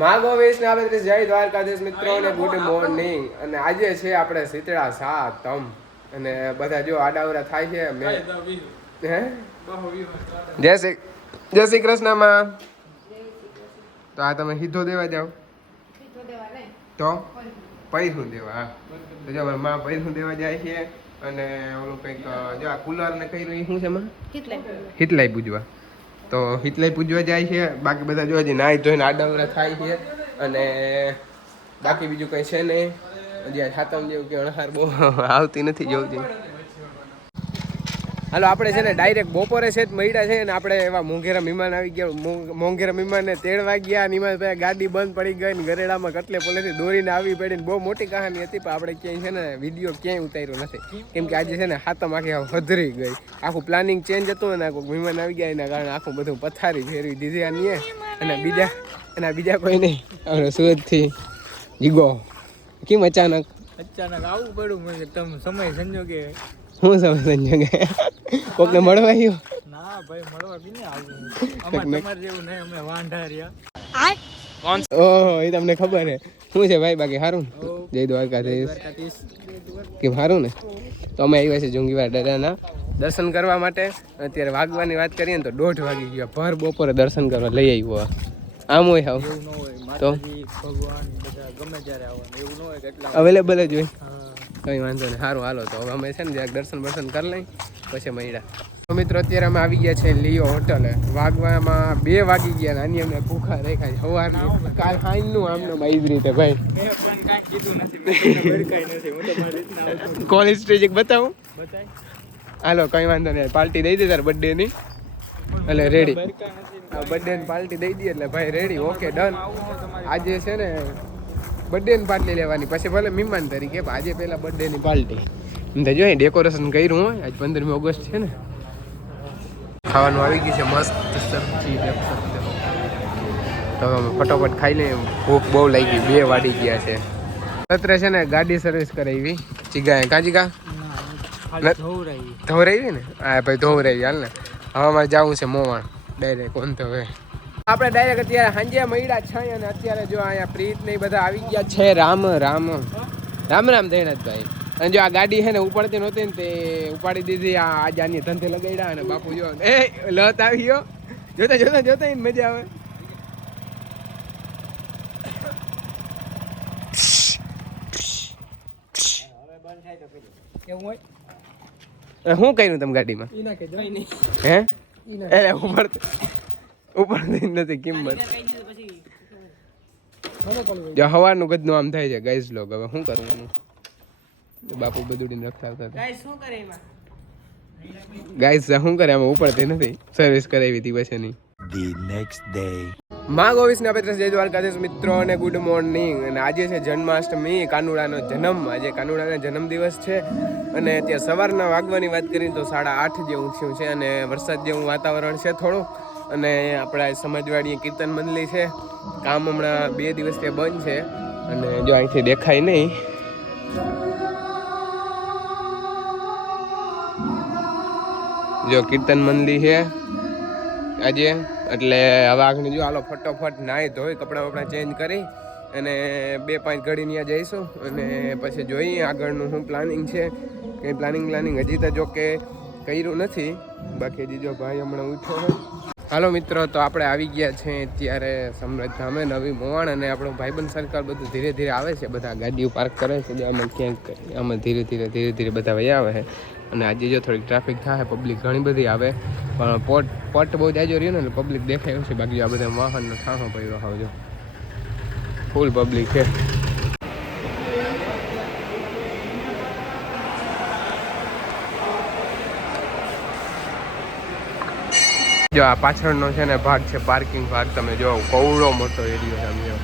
માગો વેશ ને આપણે જય દ્વારકાધીશ મિત્રોને ગુડ મોર્નિંગ. અને આજે છે આપણે શીતળા સાતમ અને બધા જો આડાવડા થાય છે. હે જય શ્રી કૃષ્ણમાં. તો આ તમે સીધો દેવા જાઓ તો પૈસું દેવા. હા તો જો માં પૈસું દેવા જાય છે. અને ઓલું કંઈક જો આ કુલર ને કઈ રહ્યું શું છે એમાં હિતલાઈ પૂજવા. તો હિતલાઈ પૂજવા જાય છે. બાકી બધા જો હજી નાઈ ધોઈને આડાવડા થાય છે. અને બાકી બીજું કંઈ છે નહીં. હજી આ સાતમ જેવું કે અણહાર બહુ આવતી નથી જોવું જોઈએ. હાલો આપણે છે ને ડાયરેક્ટ બપોરે છે જ મળ્યા છે ને આપણે એવા મોંઘેરા મહેમાન આવી ગયા. મોંઘેરા મહેમાનને તેડવા ગયા. નિમાન ભાઈ ગાડી બંધ પડી ગઈ ને ગરેડામાં કટલે પોલેથી દોરીને આવી પડી ને બહુ મોટી કહાની હતી. પણ આપણે ક્યાંય છે ને વિડીયો ક્યાંય ઉતાર્યો નથી કેમ કે આજે છે ને હાતમ આખી વધરી ગઈ. આખું પ્લાનિંગ ચેન્જ હતું અને આખું મહેમાન આવી ગયા એના કારણે આખું બધું પથારી ફેરવી દીધી આની. અને બીજા કોઈ નહીં આપણે સુરતથી જીગો કેમ અચાનક આવું પડ્યું મને તમે સમય સંજોગે શું સમય સંજોગે કોકને મળવા આવ્યો ના ભાઈ મળવા બી નહીં આવ્યું. તમારે જેવું નહીં અમે વાંઢા ઓહો એ તમને ખબર હે શું છે ભાઈ? બાકી સારું જય દ્વારકાધીશ કેમ સારું ને? તો અમે આવ્યા છે જોંગીવાડા દાદાના દર્શન કરવા માટે. અત્યારે વાગવાની વાત કરીએ ને તો 1:30 વાગી ગયા. ભર બપોરે દર્શન કરવા લઈ આવ્યો. આમ હોય હાવ તો ભગવાન બધા ગમે ત્યારે આવવાનું એવું ન હોય કે એટલા અવેલેબલ જ હોય. કંઈ વાંધો નહીં. સારું હાલો તો હવે અમે છે ને જરાક દર્શન કરી લઈ પછી મળ્યા. તો મિત્રો અત્યારે અમે આવી ગયા છે લિયો હોટલે. વાગવામાં 2 વાગી ગયા ને આની અમને ભૂખા રેખાય સવારની કાલ હાઈનું આમને બાઈ જ રીતે ભાઈ કોલ હિસ્ટ્રી એક બતાવું હાલો કંઈ વાંધો નહીં. પાર્ટી દઈ દે તાર બર્થડેની એટલે રેડી. બર્થડેની પાર્ટી દઈ દઈએ એટલે ભાઈ રેડી ઓકે ડન. આજે છે ને બર્થડેની પાર્ટી લેવાની પછી ભલે મહેમાન તરીકે આજે પહેલાં બર્થડેની પાર્ટી એમ તો જોઈએ ડેકોરેશન કર્યું હોય. આજ 15મી ઓગસ્ટ છે ને. ખાવાનું આવી ગયું છે મસ્ત સબ્જી. તો ફટોફટ ખાઈ લઈએ. ભૂખ બહુ લાગી. 2 વાગી ગયા છે. અત્રે છે ને ગાડી સર્વિસ કરાવી ચીગા કાજીગા ધોરાવી ને. હા ભાઈ ધોરાવી હાલ ને. હવે મારે જવું છે મોવાણ ડાયરેક્ટ કોણ તો હવે આપણે ડાયરેક્ટ અત્યારે સાંજે મળ્યા છે. અને અત્યારે જો અહીંયા પ્રીત ને બધા આવી ગયા છે. રામ ધૈણતભાઈ. અને જો આ ગાડી છે ને ઉપાડતી નહોતી ને તે ઉપાડી દીધી. આજે આની ધંધે લગાડ્યા અને બાપુ જો એ લત આવી ગયો. જોતા મજા આવે. શું કર્યું તમે ગાડીમાં? હે ઉપડતી નથી કિંમત. જો હવાનું ગદનું આમ થાય છે ગાઈસ લોગ. હવે શું કરવાનું? બાપુ બધું રખતા હતા ગાઈસ શું કરે આમાં ઉપડતી નથી. સર્વિસ કરાવી હતી પછી નહીં. ધી નેક્સ્ટ ડે માં ગોવિંદના પત્ર જય દ્વારકાધીશ મિત્રો અને ગુડ મોર્નિંગ. અને આજે છે જન્માષ્ટમી કાનુડાનો જન્મ. આજે કાનુડાનો જન્મદિવસ છે. અને ત્યાં સવારના વાગવાની વાત કરીએ તો 8:30 જેવું થયું છે. અને વરસાદ જેવું વાતાવરણ છે થોડું. અને આપણા સમાજવાડી કીર્તન મંડળી છે. કામ હમણાં 2 દિવસથી બંધ છે. અને જો અહીંથી દેખાય નહીં. જો કીર્તન મંડળી છે આજે. એટલે હવે આગળ જો હાલો ફટોફટ નાહી ધોઈ કપડાં ચેન્જ કરી અને 2-5 ઘડી ત્યાં જઈશું. અને પછી જોઈએ આગળનું શું પ્લાનિંગ છે. કંઈ પ્લાનિંગ હજી તો જો કે કર્યું નથી. બાકી હજી જો ભાઈ હમણાં ઉઠ્યો હોય. હાલો મિત્રો તો આપણે આવી ગયા છે અત્યારે સમૃદ્ધ ધામે નવી મોવાણ. અને આપણું ભાઈબંધ સર્કલ બધું ધીરે ધીરે આવે છે. બધા ગાડીઓ પાર્ક કરે છે. આમાં ક્યાંક આમાં ધીરે ધીરે બધા વયા આવે છે. અને આજે જો થોડીક ટ્રાફિક થાય પબ્લિક ઘણી બધી આવે પણ પોટ બહુ જાજો રહ્યો ને એટલે પબ્લિક દેખાય છે. બાકી આ બધા વાહનનો ઠાણો પડ્યો આવજો ફૂલ પબ્લિક છે. જો આ પાછળનો છે ને ભાગ છે પાર્કિંગ ભાગ. તમે જો કવડો મોટો એરિયો છે. સમજો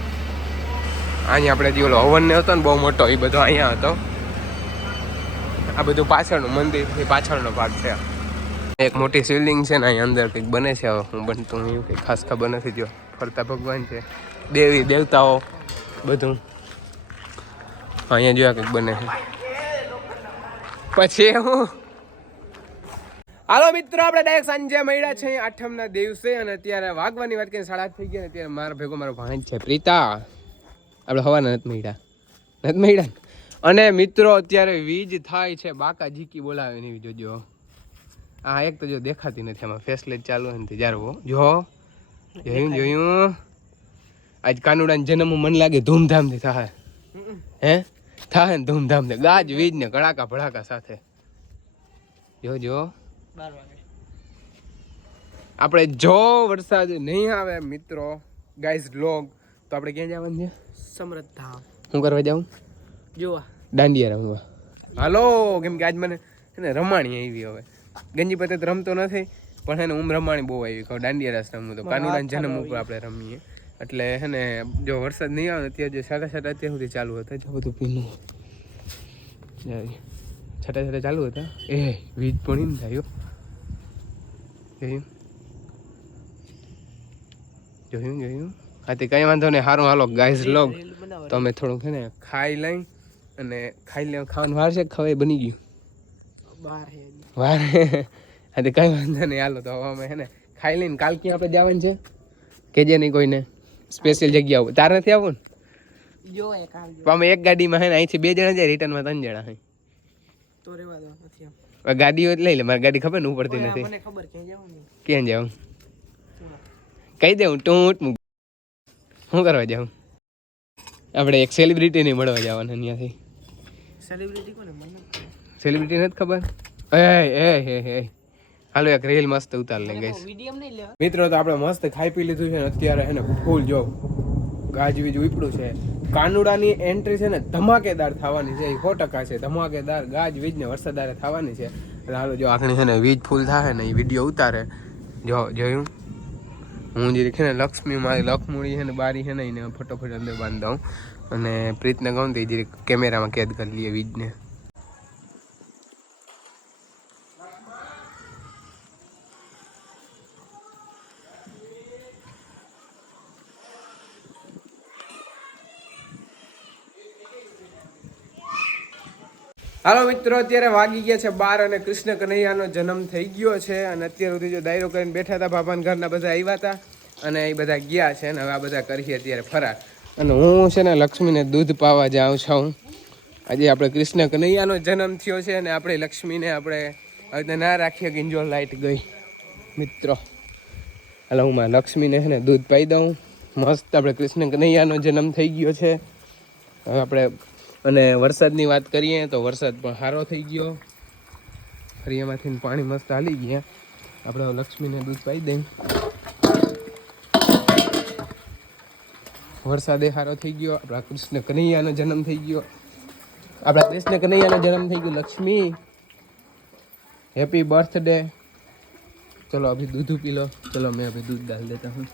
અહીંયા આપણે જે ઓલો હવન ને હતો ને બહુ મોટો એ બધો અહીંયા હતો. આ બધું પાછળનું મંદિરથી પાછળનો ભાગ છે. એક મોટી શિવલિંગ છે ને અહીંયા અંદર કંઈક બને છે. હવે હું બનતું એવું કંઈ ખાસ ખબર નથી. જો ફરતા ભગવાન છે દેવી દેવતાઓ બધું અહીંયા જોયા કંઈક બને છે. પછી હું હાલો મિત્રો, આપણે ડાયરેક્ટ સાંજે મળ્યા છે આઠમના દિવસે અને અત્યારે વાગવાની વાત કરીને 8:30 થઈ ગયા. અત્યારે મારો ભેગો મારો ભાણેજ છે પ્રીતા. આપણે હવાના નથી મળ્યા અને મિત્રો અત્યારે વીજ થાય છે. બાકા જીકી બોલાવે ને જોજો. આ એક તો જો દેખાતી નથી આમાં, ફેસલેટ ચાલુ નથી જારવો. જો જોયું આજ કાનુડાનો જન્મ મને લાગે ધૂમધામથી થાય. હે થાય ને ધૂમધામથી, ગાજ વીજ ને કડાકા ભડાકા સાથે. જો 12 વાગે આપણે જો વરસાદ નહીં આવે મિત્રો ગાઈઝ વ્લોગ, તો આપણે ક્યાં જવાનું છે? સમરથ ધામ. શું કરવા જાઉં? જોવા દાંડિયા રમવા. હાલો, કેમ કે આજ મને છે ને રમાણી આવી. હવે ગંજી પતે તો રમતો નથી, પણ હે ને રમાણી બહુ આવી. કહું દાંડિયા રાસ રમવું તો કાનુડાના જન્મ ઉપર આપણે રમીએ. એટલે હે ને જો વરસાદ નહીં આવે અત્યારે, જે છાટા અત્યાર સુધી ચાલુ હતા, જો બધું પીનું છાટા ચાલુ હતા. એ વીજ પણ ન થાય. જોયું હા તે કંઈ વાંધો નહીં. સારું હાલો ગાઈઝ લોગ, તો અમે થોડુંક છે ને ખાઈ લઈ અને ખાવાનું વાર છે. ખવાય બની ગયું વાર. હા તે કંઈ વાંધો નહીં. હાલો તો હવે અમે છે ને ખાઈ લઈને કાલ ક્યાં આપણે જવાનું છે કેજે નહીં કોઈને. સ્પેશિયલ જગ્યા તારે નથી આવવું ને? અમે એક ગાડીમાં છે ને અહીંથી 2 જણા જાય, રિટર્નમાં 3 જણા હોય. તો રેવા દો નથી આમ. ગાડી હોય લઈ લે. મારી ગાડી ખબર ને ઉપડતી નથી. મને ખબર ક્યાં જવાનું. ક્યાં જાઉં કહી દઉં ટૂંટ મૂક. શું કરવા જાઉં? આપણે એક સેલિબ્રિટીને મળવા જવાના ત્યાંથી. સેલિબ્રિટી કોને? મને સેલિબ્રિટી નથી ખબર. એ હાલો એક રીલ મસ્ત ઉતાર લે ગઈશ. વિડીયો નહીં લેવા મિત્રો, તો આપણે મસ્ત ખાઈ પી લીધું છે ને અત્યારે હે ને ફૂલ જો ગાજવીજ ઉપડ્યું છે. કાનુડાની એન્ટ્રી છે ને ધમાકેદાર થવાની છે. 100% છે ધમાકેદાર. ગાજવીજ ને વરસાદારે થવાની છે. એટલે હાલો જો આખણી છે ને વીજ ફૂલ થાય ને એ વિડીયો ઉતારે. જોયું હું જે છે ને લક્ષ્મી મારી લખમૂળી છે ને બારી છે ને એને ફટોફટ અંદર બાંધી દઉં અને પ્રીતને કહું તો એ જે કેમેરામાં કેદ કરી લઈએ વીજને. હાલો મિત્રો, અત્યારે વાગી ગયા છે 12 અને કૃષ્ણ કનૈયાનો જન્મ થઈ ગયો છે. અને અત્યાર સુધી જો દાયરો કરીને બેઠા હતા, બાપાના ઘરના બધા આવ્યા હતા અને એ બધા ગયા છે. અને હવે આ બધા કરીએ અત્યારે ફરાર. અને હું છે ને લક્ષ્મીને દૂધ પાવા જાઉં છું. આજે આપણે કૃષ્ણ કનૈયાનો જન્મ થયો છે અને આપણે લક્ષ્મીને આપણે હવે ના રાખીએ કે ઇન્જોર લાઇટ ગઈ મિત્રો. હાલો હું માં લક્ષ્મીને છે ને દૂધ પાઈ દઉં. મસ્ત આપણે કૃષ્ણ કનૈયાનો જન્મ થઈ ગયો છે. હવે આપણે અને વરસાદની વાત કરીએ તો વરસાદ પણ સારો થઈ ગયો. ફરિયામાંથી પાણી મસ્ત હાલી ગયા. આપણે લક્ષ્મીને દૂધ પાઈ દઈએ. વરસાદે સારો થઈ ગયો. આપણા કૃષ્ણ કનૈયાનો જન્મ થઈ ગયો. આપણા કૃષ્ણ કનૈયાનો જન્મ થઈ ગયો. Lakshmi happy birthday. ચલો અભી दूध पी लो. चलो मैं अभी दूध डाल देता हूँ.